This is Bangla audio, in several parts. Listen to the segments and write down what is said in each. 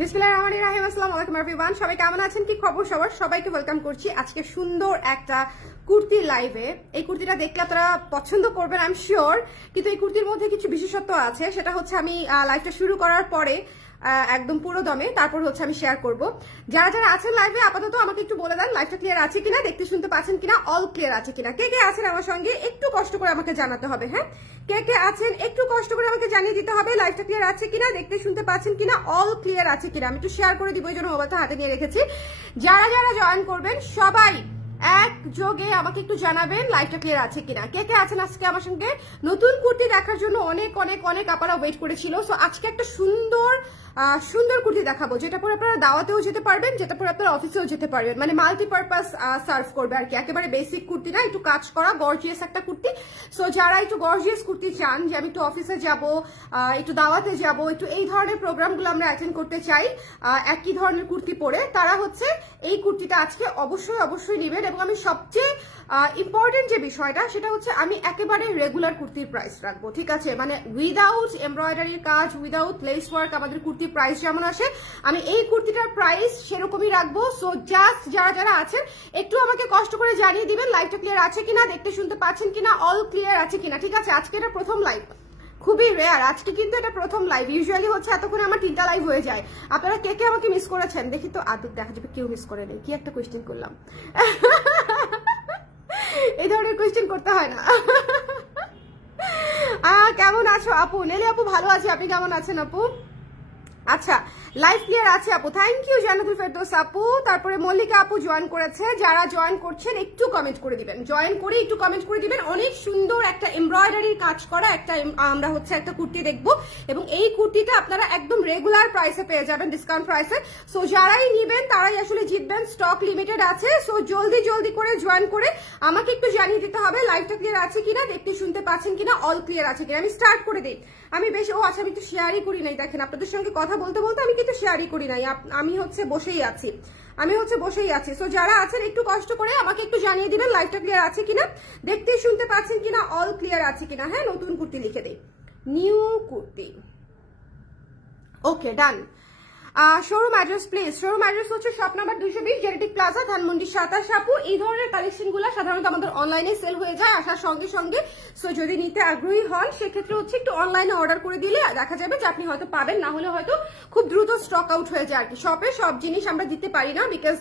বিসমিল্লাহির রহমানির রহিম। আসসালামু আলাইকুম এভরিওয়ান, সবাই কেমন আছেন, কি খবর সবার? সবাইকে ওয়েলকাম করছি আজকে সুন্দর একটা কুর্তি লাইভে। এই কুর্তিটা দেখলে আপনারা পছন্দ করবেন আই এম শিওর, কিন্তু এই কুর্তির মধ্যে কিছু বিশেষত্ব আছে, সেটা হচ্ছে আমি লাইভটা শুরু করার পরে একদম পুরো দমে তারপর হচ্ছে আমি শেয়ার করব। যারা যারা আছেন লাইভে আপাতত আমাকে একটু বলে দেন লাইভটা ক্লিয়ার আছে কিনা, দেখতে শুনতে পাচ্ছেন কিনা, অল ক্লিয়ার আছে কিনা। কে কে আছেন আমার সঙ্গে একটু কষ্ট করে আমাকে জানাতে হবে। হ্যাঁ, কে কে আছেন একটু কষ্ট করে আমাকে জানিয়ে দিতে হবে লাইভটা ক্লিয়ার আছে কিনা, দেখতে শুনতে পাচ্ছেন কিনা, অল ক্লিয়ার আছে কিনা। আমি একটু শেয়ার করে দিব, এই জন্য মোবাইলটা হাতে নিয়ে রেখেছি। যারা যারা জয়েন করবেন সবাই একযোগে আমাকে একটু জানাবেন লাইভটা ক্লিয়ার আছে কিনা। কে কে আছেন আজকে আমার সঙ্গে নতুন কুর্তি দেখার জন্য? অনেক অনেক অনেক আপনারা ওয়েট করেছিল। সো আজকে একটা সুন্দর সুন্দর কুর্তি দেখাবো, যেটা পরে আপনারা দাওয়াতেও যেতে পারবেন, যেটা পরে আপনারা অফিসেও যেতে পারবেন, মানে মাল্টিপারপাস সার্ভ করবে আর কি। একেবারে বেসিক কুর্তি না, একটু কাজ করা গর্জিয়াস একটা কুর্তি। সো যারা একটু গর্জিয়াস কুর্তি চান, যে আমি একটু অফিসে যাব, একটু দাওয়াতে যাব, একটু এই ধরনের প্রোগ্রামগুলো আমরা অ্যাটেন্ড করতে চাই একই ধরনের কুর্তি পরে, তারা হচ্ছে এই কুর্তিটা আজকে অবশ্যই অবশ্যই নেবেন। এবং আমি সবচেয়ে ইম্পর্টেন্ট যে বিষয়টা সেটা হচ্ছে আমি একেবারে রেগুলার কুর্তির প্রাইস রাখবো, ঠিক আছে? মানে উইদাউট এমব্রয়ডারির কাজ, উইদাউট লেস ওয়ার্ক আমাদের কুর্তির প্রাইস যেমন আসে, আমি এই কুর্তিটার প্রাইস সেরকমই রাখবো। সো জাস্ট যারা যারা আছেন একটু আমাকে কষ্ট করে জানিয়ে দিবেন লাইভটা ক্লিয়ার আছে কিনা, দেখতে শুনতে পাচ্ছেন কিনা, অল ক্লিয়ার আছে কিনা, ঠিক আছে? আজকে এটা প্রথম লাইভ, খুবই রেয়ার আজকে কিন্তু এটা প্রথম লাইভ। ইউজুয়ালি হচ্ছে এতক্ষণে আমার 3টা লাইভ হয়ে যায়। আপনারা কে কে আমাকে মিস করেছেন দেখি তো, আদৌ দেখা যাবে কেউ মিস করে নেই। কি একটা কোয়েশ্চেন করলাম, এই ধরনের কোয়েশ্চেন করতে হয় না। কেমন আছো আপু? নেলি আপু ভালো আছে, আপনি কেমন আছেন আপু? আচ্ছা, লাইভ ক্লিয়ার আছে আপু, থ্যাংক ইউ জান্নাতুল ফেরদৌস আপু। তারপরে মল্লিকা আপু জয়েন করেছে। যারা জয়েন করছেন একটু কমেন্ট করে দিবেন, জয়েন করে একটু কমেন্ট করে দিবেন। অনেক সুন্দর একটা এমব্রয়ডারির কাজ করা একটা আমরা হচ্ছে একটা কুর্তি দেখবো, এবং এই কুর্তিটা আপনারা একদম রেগুলার প্রাইসে পেয়ে যাবেন, ডিসকাউন্ট প্রাইসে। সো যারাই নিবেন তারাই আসলে জিতবেন, স্টক লিমিটেড আছে। সো জলদি জলদি করে জয়েন করে আমাকে একটু জানিয়ে দিতে হবে লাইভটা ক্লিয়ার আছে কিনা, দেখতে শুনতে পাচ্ছেন কিনা, অল ক্লিয়ার আছে কিনা। আমি স্টার্ট করে দিই। আমি বেশ আচ্ছা, আমি একটু শেয়ারই করি নাই, দেখেন আপনাদের সঙ্গে কথা বলতে বলতে আমি কিন্তু শেয়ারই করি নাই, আমি হচ্ছে বসেই আছি। সো যারা আছেন একটু কষ্ট করে আমাকে একটু জানিয়ে দিবেন লাইভটা ক্লিয়ার আছে কিনা, দেখতে শুনতে পাচ্ছেন কিনা, অল ক্লিয়ার আছে কিনা। হ্যাঁ, নতুন কুর্তি লিখে দেই, new kurti. Okay, done. Showroom address please. Showroom address হচ্ছে shop number 220 genetic plaza, Dhanmondi 27 আপু। এই ধরনের কালেকশন গুলা সাধারণত আমাদের অনলাইনে সেল হয়ে যায় আসার সঙ্গে সঙ্গে। সো যদি নিতে আগ্রহী হন সেক্ষেত্রে হচ্ছে একটু অনলাইনে অর্ডার করে দিলে দেখা যাবে যে আপনি হয়তো পাবেন, না হলে হয়তো খুব দ্রুত স্টক আউট হয়ে যায় আর কি। শপে সব জিনিস আমরা দিতে পারি না, বিকজ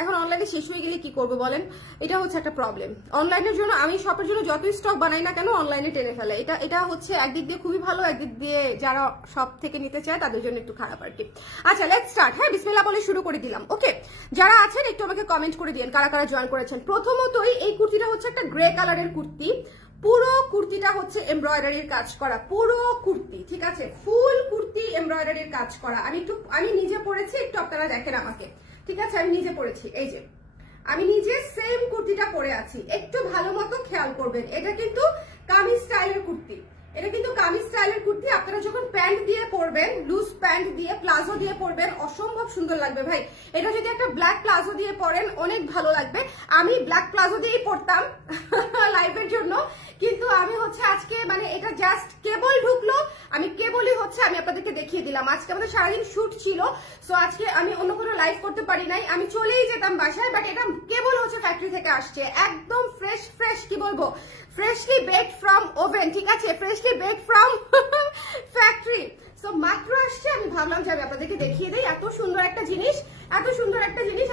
এখন অনলাইনে শেষ হয়ে গেলে কি করবো বলেন, এটা হচ্ছে একটা প্রবলেম। অনলাইনের জন্য আমি শপের জন্য যতই স্টক বানাই না কেন অনলাইনে টেনে ফেলে। এটা হচ্ছে একদিক দিয়ে খুবই ভালো, একদিক দিয়ে যারা শপ থেকে নিতে চায় তাদের জন্য একটু খারাপ আর কি। আচ্ছা, লেটস স্টার্ট। হ্যাঁ, বিসমিল্লাহ বলে শুরু করে দিলাম। ওকে, যারা আছেন একটু আমাকে কমেন্ট করে দিন কারা কারা জয়েন করেছেন। প্রথমতই এই কুর্তিটা হচ্ছে একটা গ্রে কালারের কুর্তি, পুরো কুর্তিটা হচ্ছে এমব্রয়ডারির কাজ করা, পুরো কুর্তি, ঠিক আছে? ফুল কুর্তি এমব্রয়ডারির কাজ করা। আমি নিজে পরেছি, একটু আপনারা দেখেন আমাকে, ঠিক আছে? আমি নিজে পরেছি, এই যে আমি নিজে সেম কুর্তিটা পরে আছি, একটু ভালো মতো খেয়াল করবেন। এটা কিন্তু কামিজ স্টাইলের কুর্তি, এটা কিন্তু কামিজ স্টাইলের কুর্তি। আপনারা যখন প্যান্ট দিয়ে পরবেন, লুজ প্যান্ট দিয়ে প্লাজো দিয়ে পরবেন, অসম্ভব সুন্দর লাগবে ভাই। এটা যদি একটা ব্ল্যাক প্লাজো দিয়ে পরেন অনেক ভালো লাগবে। আমি ব্ল্যাক প্লাজো দিয়েই পরতাম লাইভের জন্য, কিন্তু আমি হচ্ছে আজকে মানে এটা জাস্ট কেবল ঢুকলো, আমি কেবলই হচ্ছে আমি আপনাদেরকে দেখিয়ে দিলাম। আজকে আমাদের সারাদিন শুট ছিল, সো আজকে আমি অন্য কোনো লাইভ করতে পারি নাই, আমি চলেই যেতাম বাসায়। বাট এটা কেবল হচ্ছে ফ্যাক্টরি থেকে আসছে, একদম ফ্রেশ কি বলবো, ফ্রেশলি বেকড ফ্রম ওভেন, ঠিক আছে? Freshly baked from factory. So মাত্র আসছে, আমি ভাবলাম যে আমি আপনাদেরকে দেখিয়ে দিই। এত সুন্দর একটা জিনিস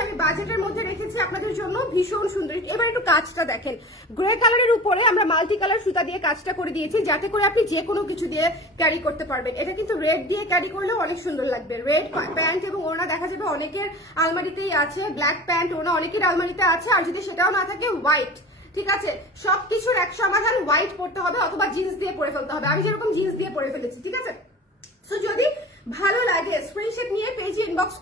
আমি বাজেটের মধ্যে রেখেছি আপনাদের জন্য, ভীষণ সুন্দর। এবার একটু কাজটা দেখেন, গ্রে কালারের উপরে আমরা মাল্টি কালার সুতা দিয়ে কাজটা করে দিয়েছি, যাতে করে আপনি যে কোনো কিছু দিয়ে ক্যারি করতে পারবেন। এটা কিন্তু রেড দিয়ে ক্যারি করলেও অনেক সুন্দর লাগবে। রেড প্যান্ট এবং ওড়না দেখা যাবে অনেকের আলমারিতেই আছে, ব্ল্যাক প্যান্ট ওড়না অনেকের আলমারিতে আছে। আর যদি সেটাও না থাকে, হোয়াইট, ঠিক আছে? সবকিছুর এক সমাধান, হোয়াইট পরতে হবে অথবা জিন্স দিয়ে পরে ফেলতে হবে। আমি যেরকম জিন্স দিয়ে পরে ফেলেছি, ঠিক আছে? সো যদি ভালো লাগে স্ক্রিনশট নিয়ে পেজে ইনবক্স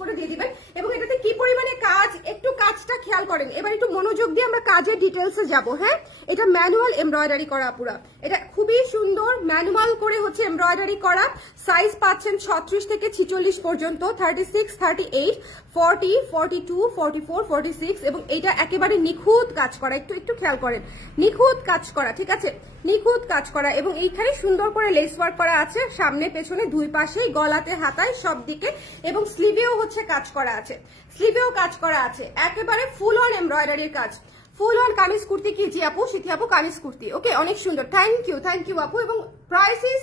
করে দিয়ে দিবেন। এবং এটাতে কি পরিমাণে কাজ, একটু কাজটা খেয়াল করেন। এবার একটু মনোযোগ দিয়ে আমরা কাজের ডিটেলসে যাব। হ্যাঁ, এটা ম্যানুয়াল এমব্রয়ডারি করা, পুরো এটা খুবই সুন্দর ম্যানুয়াল করে হচ্ছে এমব্রয়ডারি করা। সাইজ পাচ্ছেন 36 থেকে 46 পর্যন্ত, 36, 38, 40, 42, 44, 46, এবং এটা একেবারে নিখুঁত কাজ করা। একটু খেয়াল করেন, নিখুঁত কাজ করা, ঠিক আছে? নিখুঁত কাজ করা এবং এইখানে সুন্দর করে লেস ওয়ার্ক করা আছে, সামনে পেছনে দুই পাশেই, গলাতে হাতায় সব দিকে, এবং স্লিভেও হচ্ছে কাজ করা আছে, স্লিভেও কাজ করা আছে, একেবারে ফুল অন এমব্রয়ডারির কাজ, ফুল অন কামিজ কুর্তি। কি জি আপু, সিথি আপু কামিজ কুর্তি, ওকে অনেক সুন্দর, থ্যাংক ইউ আপু। এবং প্রাইস ইজ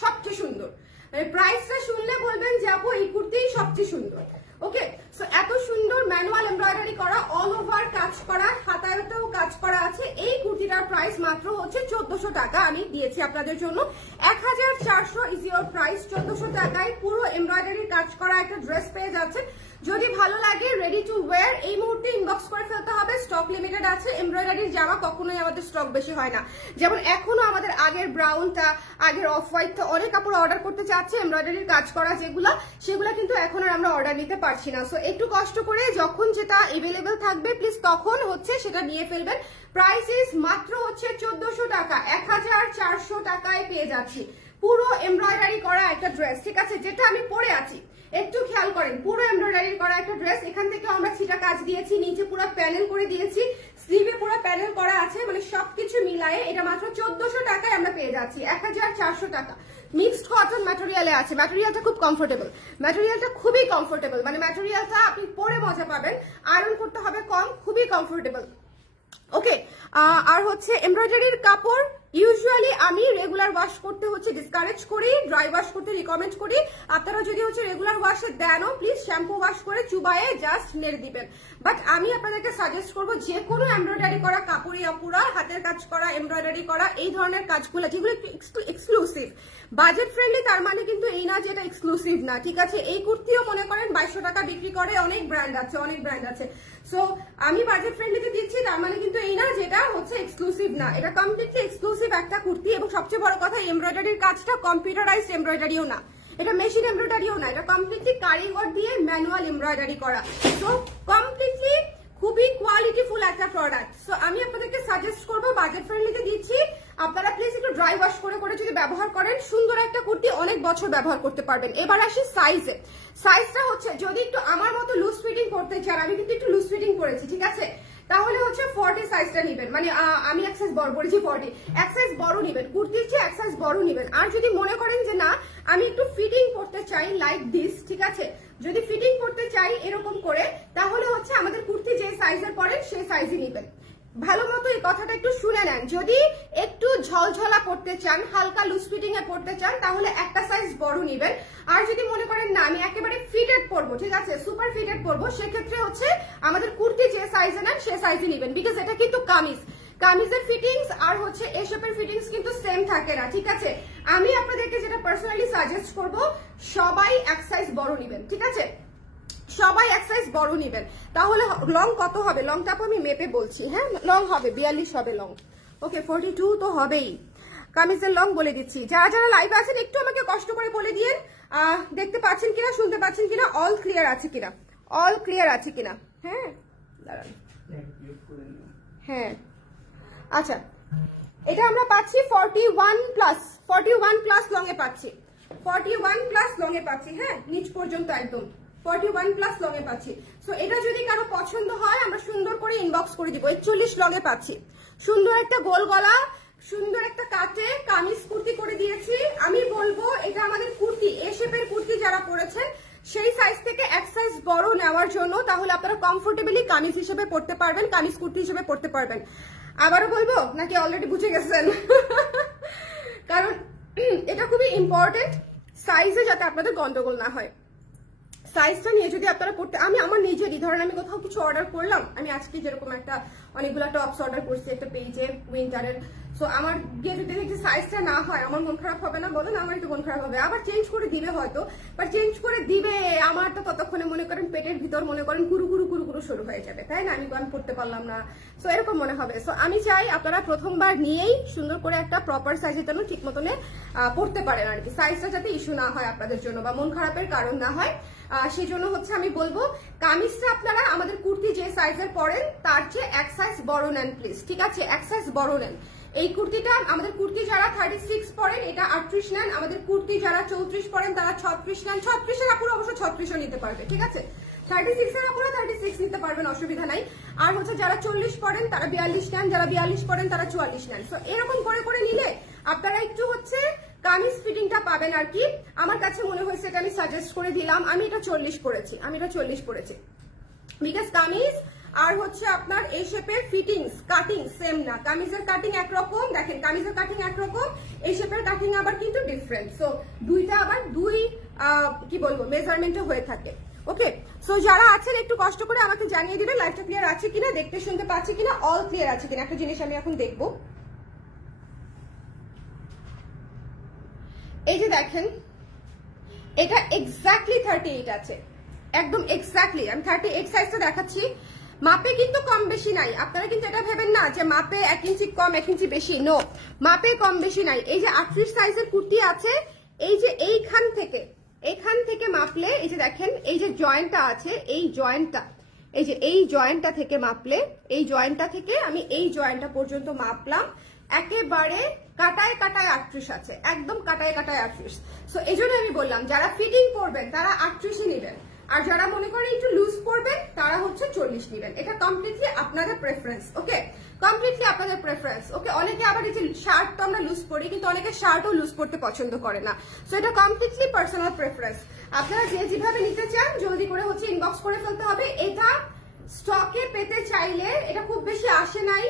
সবচেয়ে সুন্দর, মানে প্রাইসটা শুনলে বলবেন যে আপু এই কুর্তি সবচেয়ে সুন্দর। ওকে, সো এত সুন্দর ম্যানুয়াল এমব্রয়ডারি করা, অল ওভার কাজ করা, হাতায়তেও কাজ করা আছে। এই কুর্তিটার প্রাইস মাত্র হচ্ছে 1400 টাকা। আমি দিয়েছি আপনাদের জন্য 1400 ইজ ইওর প্রাইস। 1400 টাকায় পুরো এমব্রয়ডারি কাজ করা একটা ড্রেস পেয়ে যাচ্ছেন। যদি ভালো লাগে রেডি টু ওয়্যার এই মুহূর্তে ইনবক্স করে ফেলতে হবে, স্টক লিমিটেড আছে। এমব্রয়ডারির জামা কখনোই আমাদের স্টক বেশি হয় না, যেমন এখনো আমাদের আগের ব্রাউনটা, আগের অফ হোয়াইটটা অনেক কাপড় অর্ডার করতে চাচ্ছে এমব্রয়ডারির কাজ করা সেগুলা কিন্তু এখন আর আমরা অর্ডার নিতে পারছি না। সো একটু কষ্ট করে যখন যেটা এভেলেবেল থাকবে প্লিজ তখন হচ্ছে সেটা নিয়ে ফেলবেন। প্রাইস ইজ মাত্র হচ্ছে 1400 টাকা, 1400 টাকায় পেয়ে যাচ্ছি পুরো এমব্রয়ডারি করা একটা ড্রেস। ঠিক আছে, যেটা আমি পরে আছি একটু খেয়াল করেন, পুরো এমব্রয়ডারি করা একটা ড্রেস। এখান থেকে আমরা ছিটা কাজ দিয়েছি, নিচে পুরো প্যানেল করে দিয়েছি, স্লিভে পুরো প্যানেল করা আছে, মানে সবকিছু মিলায়ে এটা মাত্র 1400 টাকায় আমরা পেয়ে যাচ্ছি। 1400 টাকা মিক্সড কটন ম্যাটেরিয়ালে আছে। ম্যাটেরিয়ালটা খুব কমফোর্টেবল, ম্যাটেরিয়ালটা খুবই কমফোর্টেবল, মানে ম্যাটেরিয়ালটা আপনি পরে মজা পাবেন, আয়রন করতে হবে কম, খুবই কমফোর্টেবল। ওকে, আর হচ্ছে এমব্রয়ডারির কাপড় ইউজুয়ালি আমি রেগুলার ওয়াশ করতে হচ্ছে ডিসকারেজ করি, ড্রাই ওয়াশ করতে রিকমেন্ড করি। আপনারা যদি হচ্ছে রেগুলার ওয়াশে দেনও প্লিজ শ্যাম্পু ওয়াশ করে চুবায়ে জাস্ট নেড়ে দিবেন। বাট আমি আপনাদেরকে সাজেস্ট করবো যে কোনো এমব্রয়ডারি করা কাপড়ি আপুরা, হাতের কাজ করা, এমব্রয়ডারি করা এই ধরনের কাজগুলো যেগুলো এক্সক্লুসিভ, বাজেট ফ্রেন্ডলি, তার মানে কিন্তু এই না যে এটা এক্সক্লুসিভ না। ঠিক আছে, এই কুর্তিও মনে করেন 2200 টাকা বিক্রি করে, অনেক ব্র্যান্ড আছে, অনেক ব্র্যান্ড আছে। সো আমি বাজেট ফ্রেন্ডলিতে দিচ্ছি, তার মানে কিন্তু এই না যেটা হচ্ছে এক্সক্লুসিভ না, এটা কমপ্লিটলি এক্সক্লুসিভ একটা কুর্তি। এবং সবচেয়ে বড় কথা, এমব্রয়ডারির কাজটা কম্পিউটারাইজড এমব্রয়ডারিও না, এটা মেশিন এমব্রয়ডারিও না, এটা কমপ্লিটলি কারিগর দিয়ে ম্যানুয়াল এমব্রয়ডারি করা। সো কমপ্লিটলি খুবই কোয়ালিটিফুল একটা প্রোডাক্ট। সো আমি আপনাদেরকে সাজেস্ট করবো, বাজেট ফ্রেন্ডলিতে দিচ্ছি, আপনারা প্লিজ একটু ড্রাই ওয়াশ করে করে যদি ব্যবহার করেন, সুন্দর একটা কুর্তি অনেক বছর ব্যবহার করতে পারবেন। এবার আসি সাইজে। সাইজটা হচ্ছে যদি একটু আমার মতো লুজ ফিটিং করতে চান, আমি কিন্তু একটু লুজ ফিটিং করেছি, ঠিক আছে, তাহলে হচ্ছে 40 সাইজটা নিবেন, মানে আমি এক সাইজ বড় পড়েছি, 40 এক সাইজ বড় নিবেন, কুর্তির চেয়ে এক সাইজ বড় নিবেন। আর যদি মনে করেন যে না আমি একটু ফিটিং করতে চাই লাইক দিস, ঠিক আছে, যদি ফিটিং করতে চাই এরকম করে, তাহলে হচ্ছে আমাদের কুর্তি যে সাইজের পরেন সেই সাইজই নিবেন। ভালো মতো এই কথাটা একটু শুনে নেন। যদি একটু ঝলঝলা করতে চান, হালকা লুজ ফিটিং এ করতে চান, তাহলে একটা সাইজ বড় নিবেন। আর যদি মনে করেন না আমি একেবারে ফিটেড পরবো, ঠিক আছে, সুপার ফিটেড পরবো, সেক্ষেত্রে হচ্ছে আমাদের কুর্তি যে সাইজে নেন সে সাইজে নিবেন। বিকজ এটা কিন্তু কামিজ, কামিজের ফিটিংস আর হচ্ছে এই শেপের ফিটিংস কিন্তু সেম থাকে না। ঠিক আছে, আমি আপনাদেরকে যেটা পার্সোনালি সাজেস্ট করব, সবাই এক সাইজ বড় নিবেন, ঠিক আছে, সবাই এক সাইজ বড় নিবেন। তাহলে লং কত হবে, লংটা আমি মেপে বলছি, হ্যাঁ, লং হবে 42 হবে লং। ওকে, 42 তো হবেই। কামিজের লং বলে দিচ্ছি। যারা যারা লাইভ আছেন একটু আমাকে কষ্ট করে বলে দিয়েন দেখতে পাচ্ছেন কিনা, শুনতে পাচ্ছেন কিনা, অল ক্লিয়ার আছে কিনা, অল ক্লিয়ার আছে কিনা। হ্যাঁ, দাঁড়ান, হ্যাঁ, আচ্ছা, এটা আমরা পাচ্ছি 41 প্লাস লং এ পাচ্ছি, 41 প্লাস লং এ পাচ্ছি, হ্যাঁ, নিচ পর্যন্ত একদম 41 প্লাস লং এ পাচ্ছি। সো এটা যদি কারো পছন্দ হয় আমরা সুন্দর করে ইনবক্স করে দিব। 41 লং এ পাচ্ছি, সুন্দর একটা গোল গলা, সুন্দর একটা কাটে কামিজ কুর্তি করে দিয়েছি। আমি বলবো এটা আমাদের কুর্তি, এ শেপের কুর্তি যারা পরেছেন সেই সাইজ থেকে এক সাইজ বড় নেওয়ার জন্য, তাহলে আপনারা কমফোর্টেবলি কামিজ হিসেবে পড়তে পারবেন, কামিজ কুর্তি হিসেবে পড়তে পারবেন। আবারও বলবো নাকি অলরেডি বুঝে গেছেন? কারণ এটা খুবই ইম্পর্টেন্ট, সাইজে যাতে আপনাদের গন্ডগোল না হয়। সাইজটা নিয়ে যদি আপনারা পড়তে, আমি আমার নিজেরই ধরেন আমি কোথাও কিছু অর্ডার করলাম, আমি আজকে যেরকম একটা অনেকগুলো টপস অর্ডার করছি একটা পেজে উইন্টারের, সো আমার গিয়ে যদি দেখি সাইজটা না হয় আমার মন খারাপ হবে না বলেন? আমার একটু মন খারাপ হবে। আবার চেঞ্জ করে দিবে হয়তো, বাট চেঞ্জ করে দিবে আমার তো ততক্ষণে মনে করেন পেটের ভিতর মনে করেন কুরু কুরু কুরু কুরু শুরু হয়ে যাবে, তাই না? আমি পড়তে পারলাম না, সো এরকম মনে হবে। সো আমি চাই আপনারা প্রথমবার নিয়েই সুন্দর করে একটা প্রপার সাইজের জন্য ঠিক মতনে পড়তে পারেন আর কি, সাইজটা যাতে ইস্যু না হয় আপনাদের জন্য বা মন খারাপের কারণ না হয়। সেই জন্য হচ্ছে আমি বলবো কামিজটা আপনারা আমাদের কুর্তি যে সাইজের পরেন তার চেয়ে এক সাইজ বড় নেন প্লিজ, ঠিক আছে, এক সাইজ বড় নেন। এই কুর্তিটা আমাদের কুর্তি যারা 36 পরেন এটা 38 নেন, আমাদের কুর্তি যারা 34 পরেন তারা 36 নেন, 36 এর আপুর অবশ্য 36ও নিতে পারবে, ঠিক আছে, 36 এর আপুরা 36 নিতে পারবেন, অসুবিধা নাই। আর হচ্ছে যারা 40 পড়েন তারা 42 নেন, যারা 42 পড়েন তারা 44 নেন। সো এরকম করে করে নিলে আপনারা একটু হচ্ছে কামিজ ফিটিংটা পাবেন আর কি। আমার কাছে মনে হয়েছে এটা আমি সাজেস্ট করে দিলাম। আমি এটা 40 পড়েছি, বিকজ কামিজ আর হচ্ছে আপনার এই শেপের ফিটিংস কাটিং সেম না। কামিজের কাটিং একরকম, দেখেন কামিজের কাটিং একরকম, এই শেপের কাটিং আবার কিন্তু ডিফারেন্ট। সো দুইটা আবার দুই কি বলবো মেজারমেন্টে হয়ে থাকে। ওকে, সো যারা আছেন একটু কষ্ট করে আমাকে জানিয়ে দিবেন লাইভটা ক্লিয়ার আছে কিনা, দেখতে শুনতে পাচ্ছি কিনা, অল ক্লিয়ার আছে কিনা। একটা জিনিস আমি এখন দেখবো, এই যে দেখেন এটা এক্স্যাক্টলি 38 আছে, একদম এক্স্যাক্টলি। আমি 38 সাইজটা দেখাচ্ছি, মাপে কিন্তু কম বেশি নাই। আপনারা কিন্তু এটা ভেবেন না যে মাপে 1 ইঞ্চি কম 1 ইঞ্চি বেশি, নো, মাপে কম বেশি নাই। এই যে 38 সাইজের কুর্তি আছে, এই যে এইখান থেকে মাপলে এই যে দেখেন এই যে জয়েন্টটা আছে, এই জয়েন্টটা, এই যে এই জয়েন্টটা থেকে মাপলে, এই জয়েন্টটা থেকে আমি এই জয়েন্টটা পর্যন্ত মাপলাম, একেবারে কাটায় কাটায় 38 আছে, একদম কাটায় কাটায় 38। সো এই জন্য আমি বললাম যারা ফিটিং করবেন তারা 38ই নেবেন, আর যারা মনে করেন একটু লুজ করবেন তারা হচ্ছে 40 নেবেন। এটা কমপ্লিটলি আপনাদের প্রেফারেন্স। ওকে, কমপ্লিটলি আপনাদের প্রেফারেন্স। ওকে, অনেকে আবার এই যে শার্ট তো আমরা লুজ পরি, কিন্তু অনেকে শার্টও লুজ করতে পছন্দ করে না। সো এটা কমপ্লিটলি পার্সোনাল প্রেফারেন্স। আপনারা যে যেভাবে নিতে চান জলদি করে হচ্ছে ইনবক্স করে ফেলতে হবে। এটা স্টকে পেতে চাইলে এটা খুব বেশি আসে নাই,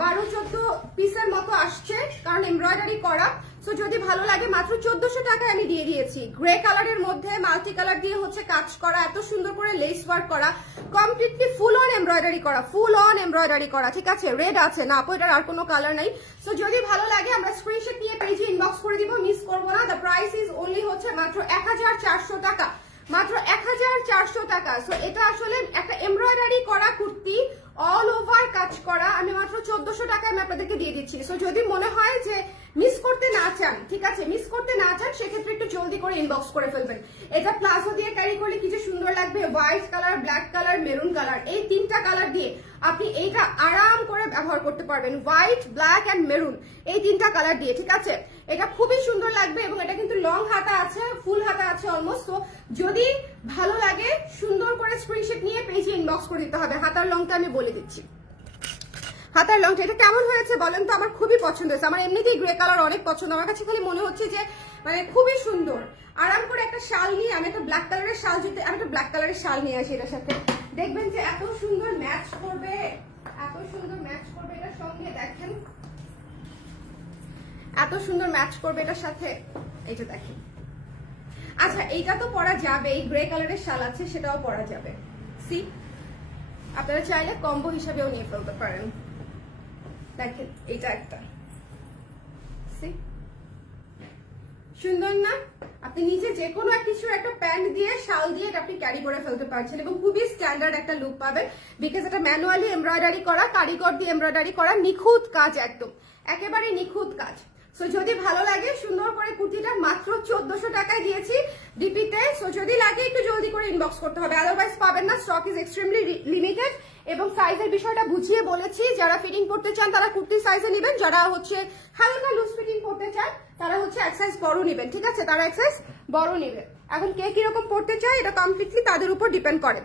12-14 পিসের মতো আসছে, কারণ এমব্রয়ডারি করা। সো যদি ভালো লাগে মাত্র 1400 টাকায় আমি দিয়ে দিয়েছি। গ্রে কালারের মধ্যে মাল্টি কালার দিয়ে হচ্ছে কাজ করা, এত সুন্দর করে লেস ওয়ার্ক করা, কমপ্লিটলি ফুল অন এমব্রয়ডারি করা, ফুল অন এমব্রয়ডারি করা। ঠিক আছে, রেড আছে না আপু, এটার আর কোনো কালার নাই। সো যদি ভালো লাগে আমরা স্ক্রিনশট নিয়ে পেজে ইনবক্স করে দিব, মিস করবো না। দ্য প্রাইস ইজ অনলি হচ্ছে মাত্র 1400 টাকা, মাত্র 1400 টাকা। সো এটা আসলে একটা এমব্রয়ডারি করা কুর্তি, অল ওভার কাজ করা, আমি মাত্র 1400 টাকায় আমি আপনাদেরকে দিয়ে দিচ্ছি। সো যদি মনে হয় যে মিস করতে না চান, ঠিক আছে, মিস করতে না চান, সেক্ষেত্রে একটু জলদি করে ইনবক্স করে ফেলবেন। এটা প্লাজো দিয়ে ক্যারি করলে কি যে সুন্দর লাগবে, white colour, black colour, maroon colour, এই 3টা কালার দিয়ে আপনি এইটা আরাম করে ব্যবহার করতে পারবেন। হোয়াইট, ব্ল্যাক এন্ড মেরুন, এই 3টা কালার দিয়ে, ঠিক আছে, এটা খুবই সুন্দর লাগবে। এবং এটা কিন্তু লং হাতা আছে, ফুল হাতা আছে অলমোস্ট। তো যদি ভালো লাগে সুন্দর করে স্ক্রিনশট নিয়ে পেজে ইনবক্স করে দিতে হবে। হাতার লংটা আমি বলে দিচ্ছি, হাতার লংটা এটা কেমন হয়েছে বলেন তো? আমার খুবই পছন্দ হয়েছে, আমার এমনিতেই গ্রে কালার অনেক পছন্দ। আমার কাছে খালি মনে হচ্ছে যে মানে খুবই সুন্দর। আরাম করে একটা শাল নিয়ে, আমি একটা ব্ল্যাক কালারের শাল, যদি আমি একটা ব্ল্যাক কালারের শাল নিয়ে আসি এটার সাথে, দেখবেন যে এত সুন্দর ম্যাচ করবে, এত সুন্দর ম্যাচ করবে এটার সঙ্গে। দেখেন এত সুন্দর ম্যাচ করবে এটার সাথে, এইটা দেখেন। আচ্ছা, এইটা তো পরা যাবে, এই গ্রে কালারের শাল আছে সেটাও পরা যাবে। সি, আপনারা চাইলে কম্বো হিসাবেও নিয়ে ফেলতে পারেন। দেখেন এটা একটা, সি সুন্দর না? আপনি নিচে যে কোনো কিছু একটা প্যান্ট দিয়ে, শাল দিয়ে এটা আপনি ক্যারি করে ফেলতে পারছেন এবং খুবই স্ট্যান্ডার্ড একটা লুক পাবেন। বিকজ এটা ম্যানুয়ালি এমব্রয়ডারি করা, কারিগর দিয়ে এমব্রয়ডারি করা, নিখুঁত কাজ, একদম একেবারে নিখুঁত কাজ। সো যদি ভালো লাগে সুন্দর করে কুর্তিটা মাত্র 1400 টাকায় দিয়েছি ডিপিতে। সো যদি লাগে একটু জলদি করে ইনবক্স করতে হবে, আদারওয়াইজ পাবেন না। স্টক ইজ এক্সট্রিমলি লিমিটেড এবং সাইজের বিষয়টা বুঝিয়ে বলেছি। যারা ফিটিং করতে চান তারা কুর্তির সাইজে নেবেন, যারা হচ্ছে হালকা লুজ ফিটিং করতে চান তারা হচ্ছে এক সাইজ বড় নেবেন। ঠিক আছে, তারা এক সাইজ বড় নেবে। এখন কে কিরকম পড়তে চায় এটা কমপ্লিটলি তাদের উপর ডিপেন্ড করে।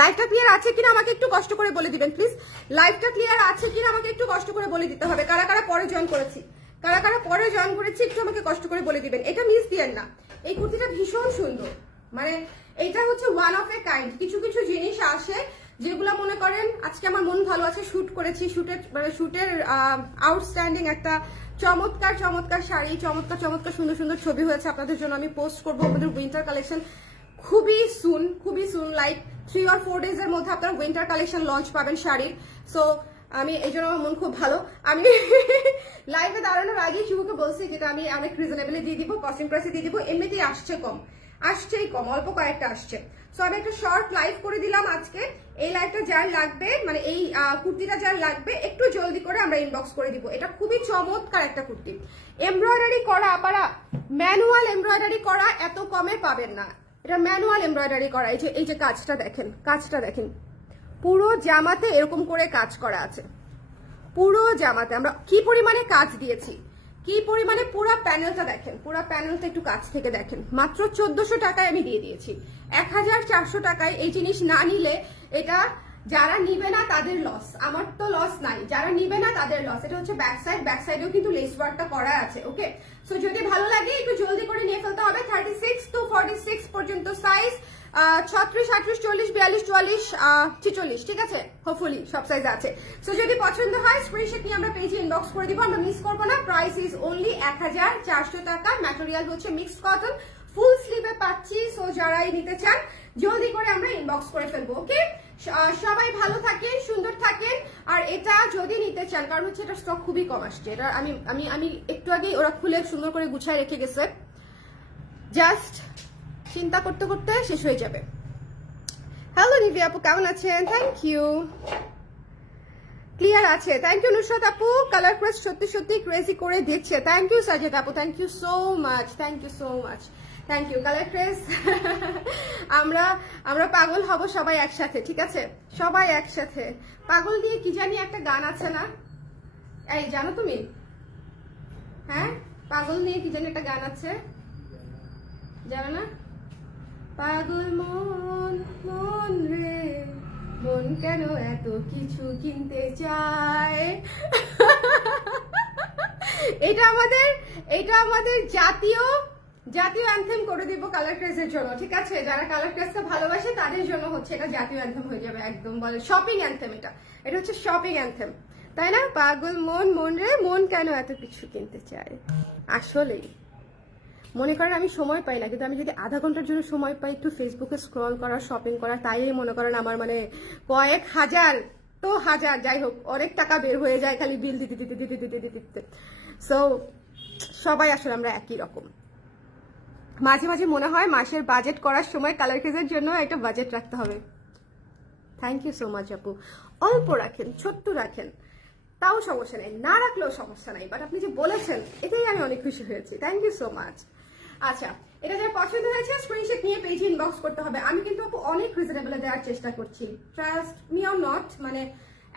লাইভটা ক্লিয়ার আছে কিনা আমাকে একটু কষ্ট করে বলে দিবেন প্লিজ। লাইভটা ক্লিয়ার আছে কিনা আমাকে একটু কষ্ট করে বলে দিতে হবে। কারা কারা পরে জয়েন করেছি, কারা কারা পরে জয়েন করেছি একটু আমাকে কষ্ট করে বলে দিবেন। এটা মিস দিয়েন না, এই কুর্তিটা ভীষণ সুন্দর। মানে এটা হচ্ছে ওয়ান অফ এ কাইন্ড। কিছু কিছু জিনিস আসে যেগুলো মনে করেন আজকে আমার মন ভালো আছে, শুট করেছি, শুটের আউটস্ট্যান্ডিং একটা চমৎকার চমৎকার শাড়ি, চমৎকার চমৎকার সুন্দর সুন্দর ছবি হয়েছে আপনাদের জন্য আমি পোস্ট করবো। আমাদের উইন্টার কালেকশন খুবই সুন, লাইক 3 or 4 days এর মধ্যে আপনারা উইন্টার কালেকশন লঞ্চ পাবেন শাড়ির। সো আমি এই জন্য আমার মন খুব ভালো। আমি লাইভে দাঁড়ানোর আগে শুভকে বলছি যেটা আমি অনেক রিজনেবলি দিয়ে দিব, কস্টিং প্রাইসে দিয়ে দিব। এমনিতেই আসছেই কম, অল্প কয়েকটা আসছে। সো আমি একটা শর্ট লাইভ করে দিলাম আজকে। এই লাইভটা যার লাগবে, মানে এই কুর্তিটা যার লাগবে একটু জলদি করে আমরা ইনবক্স করে দিব। এটা খুবই চমৎকার একটা কুর্তি, এমব্রয়ডারি করা, আবার ম্যানুয়াল এমব্রয়ডারি করা, এত কমে পাবেন না। এটা ম্যানুয়াল এমব্রয়ডারি করা। এই যে কাজটা দেখেন, কাজটা দেখেন, পুরো জামাতে এরকম করে কাজ করা আছে। পুরো জামাতে আমরা কি পরিমাণে কাজ দিয়েছি, কি পরিমাণে পুরো প্যানেলটা দেখেন, পুরো প্যানেলটা একটু কাছ থেকে দেখেন। মাত্র 1400 টাকায় আমি দিয়ে দিয়েছি। 1400 টাকায় এই জিনিস না নিলে এটা যারা নিবে না তাদের লস, আমার তো লস নাই, যারা নিবে না তাদের লস। এটা হচ্ছে ব্যাক সাইড, ব্যাক সাইডেও কিন্তু লেস ওয়ার্কটা করা আছে। ওকে, সো যদি ভালো লাগে একটু জলদি করে নিয়ে ফেলতে হবে। 36 to 46 পর্যন্ত সাইজ, 36, 38, 40, 42, 44, 46, ঠিক আছে? হোপফুলি সব সাইজ আছে। সো যদি পছন্দ হয় স্ক্রিনশট নিয়ে আমরা পেজে ইনবক্স করে দিব, আমরা মিস করবো না। প্রাইস ইজ অনলি 1400 টাকা। ম্যাটেরিয়াল হচ্ছে মিক্সড কটন, ফুল স্লিভে পাচ্ছি। সো যারাই নিতে চান জলদি করে আমরা ইনবক্স করে ফেলবো। ওকে, সবাই ভালো থাকেন, সুন্দর থাকেন। আর এটা যদি নিতে চান, কারণ হচ্ছে এটা স্টক খুবই কম আসছে, এটা আমি একটু আগে ওরা খুলে সুন্দর করে গুছায় রেখে গেছে, জাস্ট চিন্তা করতে করতে শেষ হয়ে যাবে। হ্যালো নিভিয়া আপু, কেমন আছেন? থ্যাংক ইউ, ক্লিয়ার আছে। থ্যাংক ইউ নুসরাত আপু, কালার ক্রেস সত্যি সত্যি ক্রেজি করে দিচ্ছে। থ্যাংক ইউ সাজেদ আপু, thank you so much, thank you so much, thank you. Colour ক্রেস আমরা পাগল হব সবাই একসাথে, ঠিক আছে? সবাই একসাথে। পাগল দিয়ে কি জানি একটা গান আছে না, এই জানো তুমি? হ্যাঁ, পাগল নিয়ে কি জানি একটা গান আছে, জানো না? পাগল মন মন রে মন কেন এত কিছু কিনতে চায়। এটা আমাদের জাতীয় অ্যানথেম করে দিব কালার ক্রেজের জন্য, ঠিক আছে? যারা কালার ক্রেজকে ভালোবাসে তাদের জন্য হচ্ছে এটা জাতীয় অ্যানথেম হয়ে যাবে, একদম বলে শপিং অ্যানথেম। এটা হচ্ছে শপিং অ্যানথেম, তাই না? পাগল মন মন রে মন কেন এত কিছু কিনতে চায়। আসলেই মনে করেন আমি সময় পাই না, কিন্তু আমি যদি আধা ঘন্টার জন্য সময় পাই একটু ফেসবুকে স্ক্রল করা, শপিং করা, তাই মনে করেন আমার মানে কয়েক হাজার, তো হাজার, যাই হোক অনেক টাকা বের হয়ে যায় খালি বিল দিতে দিতে দিতে দিতে দিতে দিতে। সো সবাই আসলে আমরা একই রকম। মাঝে মাঝে মনে হয় মাসের বাজেট করার সময় কালার ক্রেজের জন্য একটা বাজেট রাখতে হবে। থ্যাংক ইউ সো মাচ আপু। অল্প রাখেন, ছোট্ট রাখেন, তাও সমস্যা নেই, না রাখলেও সমস্যা নাই, বাট আপনি যে বলেছেন এটাই আমি অনেক খুশি হয়েছি। Thank you so much. আচ্ছা, এটা যার পছন্দ হয়েছে স্ক্রিনশট নিয়ে পেজে ইনবক্স করতে হবে। আমি কিন্তু আপু অনেক রিজনেবলে দেওয়ার চেষ্টা করছি, ট্রাস্ট মি অর নট। মানে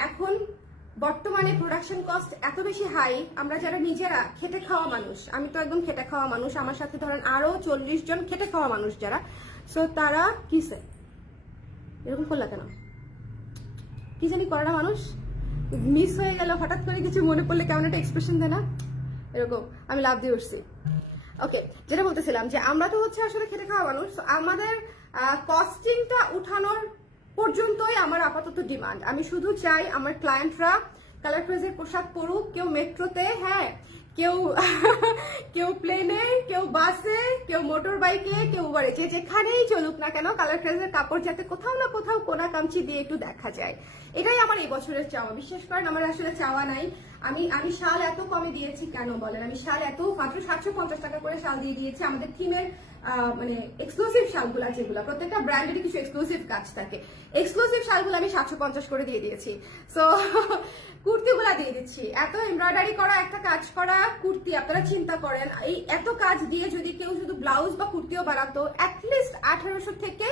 এখন বর্তমানে প্রোডাকশন কস্ট এত বেশি হাই, আমরা যারা নিজেরা খেটে খাওয়া মানুষ, আমি তো একদম খেটে খাওয়া মানুষ, আমার সাথে ধরেন আরো 40 জন খেটে খাওয়া মানুষ যারা, সো তারা কিসে এরকম করলা কেন কি জানি করে না, মানুষ মিস হয়ে গেল, হঠাৎ করে কিছু মনে পড়লে কেমন একটা এক্সপ্রেশন দেয় না, এরকম আমি লাভ দিয়ে উঠছি। ওকে, যেটা বলতেছিলাম যে আমরা তো হচ্ছে আসলে খেটে খাওয়া মানুষ, আমাদের কস্টিংটা উঠানোর পর্যন্তই আমার আপাতত ডিমান্ড। আমি শুধু চাই আমার ক্লায়েন্টরা কালার ক্রেজের পোশাক পরুক, কেউ মেট্রোতে, হ্যাঁ, কেউ প্লেনে, কেউ বাসে, কেউ মোটর বাইকে, কেউ উবারে, যেখানেই চলুক না কেন কালার ক্রেজের কাপড় যাতে কোথাও না কোথাও কোনা কামচি দিয়ে একটু দেখা যায়, এটাই আমার এই বছরের চাওয়া। বিশ্বাস করেন আমার আসলে চাওয়া নাই। আমি শাল এত কমে দিয়েছি কেন বলেন? আমি শাল এত মাত্র 750 টাকা করে শাল দিয়ে দিয়েছি। আমাদের থিমের মানে এক্সক্লুসিভ শালগুলা, যেগুলো প্রত্যেকটা ব্র্যান্ডেরই কিছু এক্সক্লুসিভ কাজ থাকে, এক্সক্লুসিভ শালগুলো আমি 750 করে দিয়ে দিয়েছি। সো কুর্তিগুলা দিয়ে দিচ্ছি, এত এমব্রয়ডারি করা একটা কাজ করা কুর্তি, আপনারা চিন্তা করেন এই এত কাজ দিয়ে যদি কেউ শুধু ব্লাউজ বা কুর্তিও বানাতো, অ্যাটলিস্ট 1800 থেকে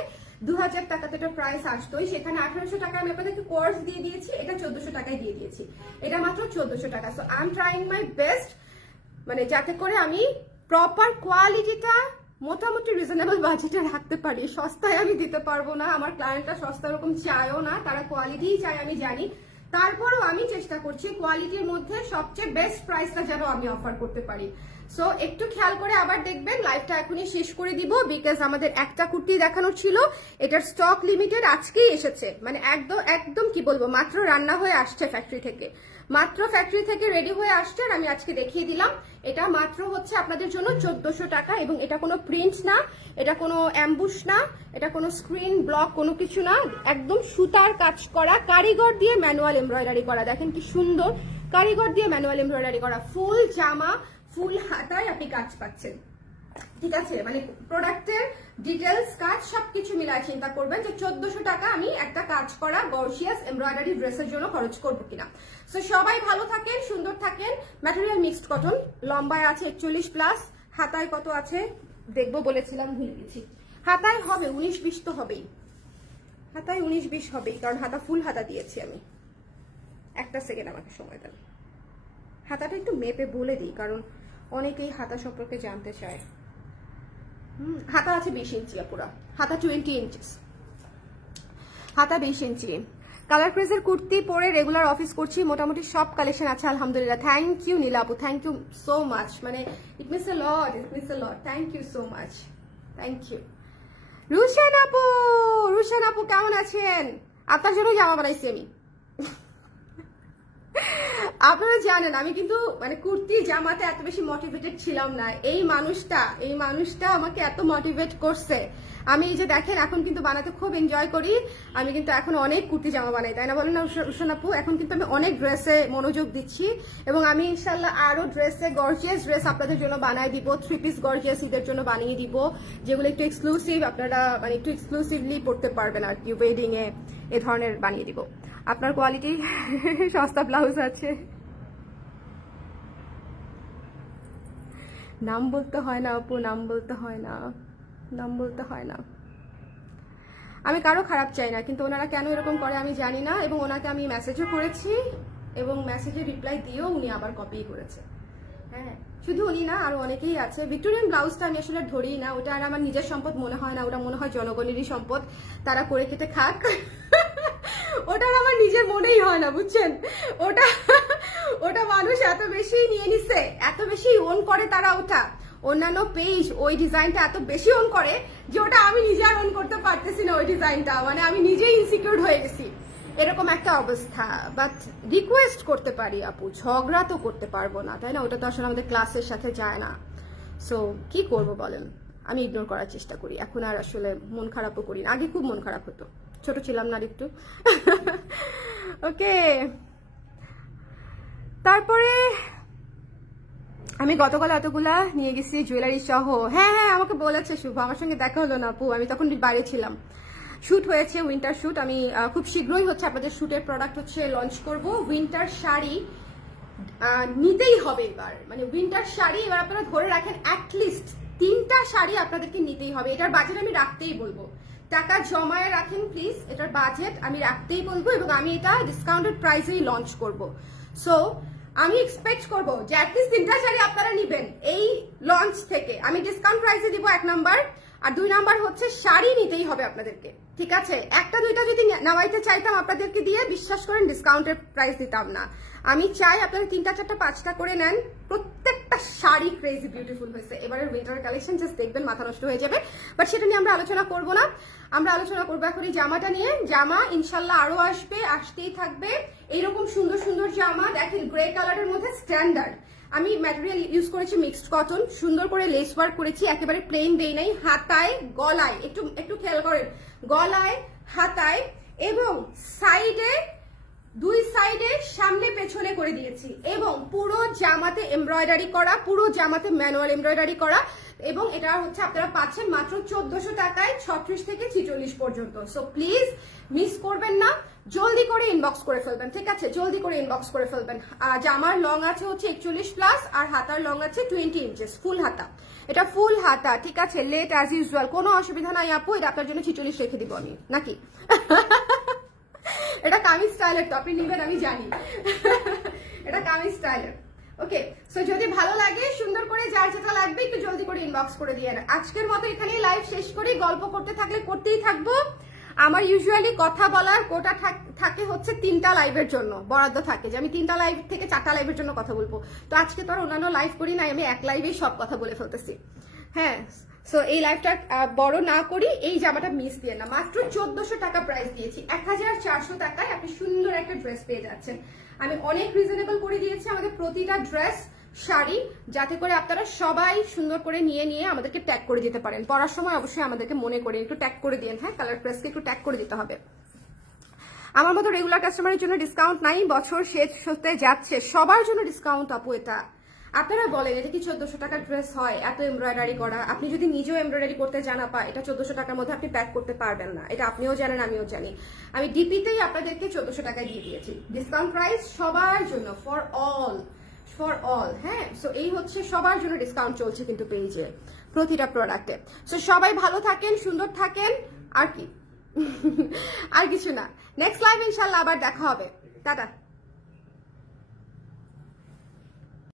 2000 টাকাতে এটা প্রাইস আসতোই। সেখানে 1800 টাকা আমি আপনাদেরকে কোর্স দিয়ে দিয়েছি, এটা 1400 টাকায় দিয়ে দিয়েছি, এটা মাত্র 1400 টাকা। So I am trying my best, মানে যাতে করে আমি প্রপার কোয়ালিটিটা মোটামুটি রিজনেবল বাজেটে রাখতে পারি। সস্তায় আমি দিতে পারবো না, আমার ক্লায়েন্টরা সস্তা এরকম চায়ও না, তারা কোয়ালিটিই চায় আমি জানি। তারপরও আমি চেষ্টা করছি কোয়ালিটির মধ্যে সবচেয়ে বেস্ট প্রাইসটা যেন আমি অফার করতে পারি। সো একটু খেয়াল করে আবার দেখবেন, লাইভটা এখনই শেষ করে দিব, বিকজ আমাদের একটা কুর্তি দেখানোর ছিল, এটার স্টক লিমিটেড আজকেই এসেছে, মানে একদম কি বলবো, মাত্র রান্না হয়ে আসছে ফ্যাক্টরি থেকে, মাত্র ফ্যাক্টরি থেকে রেডি হয়ে আসছে, আর আমি আজকে দেখিয়ে দিলাম। এটা মাত্র হচ্ছে আপনাদের জন্য 1400 টাকা, এবং এটা কোনো প্রিন্ট না, এটা কোনো অ্যাম্বুশ না, এটা কোনো স্ক্রিন ব্লক কোনো কিছু না, একদম সুতার কাজ করা, কারিগর দিয়ে ম্যানুয়াল এমব্রয়ডারি করা, দেখেন কি সুন্দর কারিগর দিয়ে ম্যানুয়াল এমব্রয়ডারি করা, ফুল জামা ফুল হাতায় আপনি কাজ পাচ্ছেন, ঠিক আছে? মানে প্রোডাক্টের ডিটেলস কাজ সবকিছু মিলায় চিন্তা করবেন যে 1400 টাকা আমি একটা কাজ করা গর্জিয়াস এমব্রয়ডারি ড্রেসের জন্য খরচ করবো কিনা। সো সবাই ভালো থাকেন, সুন্দর থাকেন। ম্যাটেরিয়াল মিক্সড কটন, লম্বায় আছে 41 প্লাস, হাতায় কত আছে দেখবো বলেছিলাম, ভুলে গেছি। হাতায় হবে 19-20 তো হবেই, হাতায় 19-20 হবেই, কারণ হাতা ফুল হাতা দিয়েছি আমি। একটা সেকেন্ড আমাকে সময় দেন, হাতাটা একটু মেপে বলে দিই, কারণ অনেকেই হাতা সম্পর্কে জানতে চায়। হাতা আছে 20 ইঞ্চি পুরা, হাতা 20 ইঞ্চিস, হাতা 20 ইঞ্চি। কালার ক্রেজের কুর্তি পরে রেগুলার অফিস করছি, মোটামুটি সব কালেকশন আছে আলহামদুলিল্লাহ। থ্যাংক ইউ নীলা আপু, থ্যাংক ইউ সো মাচ, মানে it means a lot, it means a lot, thank you so much, thank you. Rushan আপু, রুশান আপু কেমন আছেন? আপনার জন্য জামা বানাইছি আমি। আপনারা জানেন আমি কিন্তু মানে কুর্তি জামাতে এত বেশি মোটিভেটেড ছিলাম না। এই মানুষটা আমাকে এত মোটিভেট করছে। আমি এই যে দেখেন এখন কিন্তু বানাতে খুব এনজয় করি। আমি কিন্তু এখন অনেক কুর্তি জামা বানাই, তাই না বলেন না রুশান আপু? এখন কিন্তু আমি অনেক ড্রেসে মনোযোগ দিচ্ছি এবং আমি ইনশাল্লাহ আরো ড্রেসে গর্জিয়াস ড্রেস আপনাদের জন্য বানাই দিব। 3 পিস গর্জিয়াস ঈদের জন্য বানিয়ে দিব, যেগুলো একটু এক্সক্লুসিভ, আপনারা মানে একটু এক্সক্লুসিভলি পড়তে পারবেন আর কি, ওয়েডিং এ এ ধরনের বানিয়ে দিব। আপনার কোয়ালিটি সস্তা ব্লাউজ আছে, নাম বলতে হয় না আপু, নাম বলতে হয় না, নাম বলতে হয় না। আমি কারো খারাপ চাই না, কিন্তু ওনারা কেন এরকম করে আমি জানি না। এবং ওনাকে আমি মেসেজও করেছি এবং মেসেজে রিপ্লাই দিয়েও উনি আবার কপি করেছে। হ্যাঁ, শুধু উনি না, আরো অনেকেই আছে। ভিক্টোরিয়ান ব্লাউজটা আমি আসলে ধরি না, ওটা আর আমার নিজের সম্পদ মনে হয় না, ওটা মনে হয় জনগণেরই সম্পদ, তারা করে খেতে খাক। ওটা আমার নিজের মনেই হয় না, বুঝছেন? ওটা মানুষ এত বেশি নিয়ে নিছে, এত বেশি ওন করে তারা, ওটা অন্যান্য পেজ ওই ডিজাইনটা এত বেশি ওন করে যে ওটা আমি নিজে আর ওন করতে পারতেছি না। ওই ডিজাইনটা মানে আমি নিজেই ইনসিকিউর হয়ে গেছি, এরকম একটা অবস্থা। বাট রিকোয়েস্ট করতে পারি আপু, ঝগড়া তো করতে পারবো না, তাই না? ওটা তো আসলে আমাদের ক্লাসের সাথে যায় না। সো কি করব বলেন, আমি ইগনোর করার চেষ্টা করি। এখন আর আসলে মন খারাপও করি না, আগে খুব মন খারাপ হতো, ছোট ছিলাম না একটু। ওকে, তারপরে আমি গতকাল এতগুলা নিয়ে গেছি জুয়েলারি সহ। হ্যাঁ হ্যাঁ, আমাকে বলেছে শুভ, আমার সঙ্গে দেখা হলো না আপু, আমি তখন বাইরে ছিলাম। শুট হয়েছে, উইন্টার শুট। আমি খুব শীঘ্রই হচ্ছে আপনাদের শুটের প্রোডাক্ট হচ্ছে লঞ্চ করব। উইন্টার শাড়ি নিতেই হবে এবার, মানে উইন্টার শাড়ি এবার আপনারা ধরে রাখেন অ্যাটলিস্ট 3টা শাড়ি আপনাদেরকে নিতেই হবে। এটার বাজেট আমি রাখতেই বলবো, টাকা জমায় রাখেন প্লিজ, এটার বাজেট আমি রাখতেই বলবো এবং আমি এটা ডিসকাউন্টেড প্রাইসেই লঞ্চ করব। সো আমি এক্সপেক্ট করবো যে অ্যাটলিস্ট 3টা শাড়ি আপনারা নিবেন এই লঞ্চ থেকে। আমি ডিসকাউন্ট প্রাইসে দিব 1 নাম্বার, আর 2 নাম্বার হচ্ছে শাড়ি নিতেই হবে আপনাদেরকে, ঠিক আছে? 1টা 2টা যদি নামাইতে চাইতাম আপনাদেরকে দিয়ে, বিশ্বাস করেন ডিসকাউন্টের প্রাইস দিতাম না। আমি চাই আপনারা 3টা 4টা 5টা করে নেন। প্রত্যেকটা শাড়ি ক্রেজি বিউটিফুল হয়েছে। এবারের উইন্টার কালেকশন জাস্ট দেখবেন, মাথা নষ্ট হয়ে যাবে। বাট সেটা নিয়ে আমরা আলোচনা করবো না, আমরা আলোচনা করবো এখন এই জামাটা নিয়ে। জামা ইনশাল্লাহ আরো আসবে, আসতেই থাকবে। এইরকম সুন্দর সুন্দর জামা দেখেন, গ্রে কালারের মধ্যে স্ট্যান্ডার্ড। আমি ম্যাটেরিয়াল ইউজ করেছি মিক্সড কটন, সুন্দর করে লেস ওয়ার্ক করেছি, একেবারে প্লেন দেই নাই। হাতায় গলায় একটু খেয়াল করেন, গলায় হাতায় এবং সাইডে, 2 সাইডে সামনে পেছনে করে দিয়েছি এবং পুরো জামাতে এমব্রয়ডারি করা, পুরো জামাতে ম্যানুয়াল এমব্রয়ডারি করা। এবং এটা হচ্ছে আপনারা পাচ্ছেন মাত্র 1400 টাকায় 36 থেকে 46 পর্যন্ত। সো প্লিজ মিস করবেন না, জলদি করে ইনবক্স করে ফেলবেন, ঠিক আছে? জলদি করে ইনবক্স করে ফেলবেন। জামার লং আছে হচ্ছে 41 প্লাস, আর হাতার লং আছে 20 ইঞ্চেস, ফুল হাতা। এটা ফুল হাতা, ঠিক আছে? লেট অ্যাজ ইউজুয়াল, কোনো অসুবিধা নাই আপু, এটা আপনার জন্য 46 রেখে দিব আমি, নাকি? এটা কামিজ স্টাইলের, তো আপনি নিবেন আমি জানি। এটা কামিজ স্টাইলের। ওকে, সো যদি ভালো লাগে সুন্দর করে যার যেটা লাগবে একটু জলদি করে ইনবক্স করে দিয়ে। আজকের মতো এখানেই লাইভ শেষ করি। গল্প করতে থাকলে করতেই থাকবো। আমার ইউজুয়ালি কথা বলার কোটা থাকে হচ্ছে 3টা লাইভের জন্য বরাদ্দ থাকে, যে আমি 3টা লাইভ থেকে 4টা লাইভের জন্য কথা বলবো। তো আজকে তো আর অন্যান্য লাইভ করি নাই, আমি এক লাইভেই সব কথা বলে ফেলতেছি। হ্যাঁ, সো এই লাইভটা বড় না করি, এই জামাটা মিস দিয়ে না। মাত্র 1400 টাকা প্রাইস দিয়েছি, 1400 টাকায় আপনি সুন্দর একটা ড্রেস পেয়ে যাচ্ছেন। আমি অনেক রিজনেবল করে দিয়েছি আমাদের প্রতিটা ড্রেস শাড়ি, যাতে করে আপনারা সবাই সুন্দর করে নিয়ে আমাদেরকে ট্যাগ করে দিতে পারেন। পড়ার সময় অবশ্যই আমাদেরকে মনে করে একটু ট্যাগ করে দিন। হ্যাঁ, কালার প্রেসকে একটু ট্যাগ করে দিতে হবে। আমার মতো রেগুলার কাস্টমারের জন্য ডিসকাউন্ট নাই, বছর শেষ হতে যাচ্ছে, সবার জন্য ডিসকাউন্ট আপু এটা। আপনারা বলেন এটা কি 1400 টাকার ড্রেস হয়? এত এমব্রয়ডারি করা, আপনি যদি নিজেও এমব্রয়ডারি করতে জানা পায়, এটা 1400 টাকার মধ্যে আপনি প্যাক করতে পারবেন না। এটা আপনিও জানেন, আমিও জানি। আমি ডিপিতেই আপনাদেরকে 1400 টাকায় দিয়ে দিয়েছি। ডিসকাউন্ট প্রাইস সবার জন্য, ফর অল। হ্যাঁ, সো এই হচ্ছে সবার জন্য ডিসকাউন্ট চলছে কিন্তু পেজে প্রতিটা প্রোডাক্টে। সো সবাই ভালো থাকেন, সুন্দর থাকেন, আর কি আর কিছু না। নেক্সট লাইভ ইনশাল্লাহ আবার দেখা হবে। টাটা।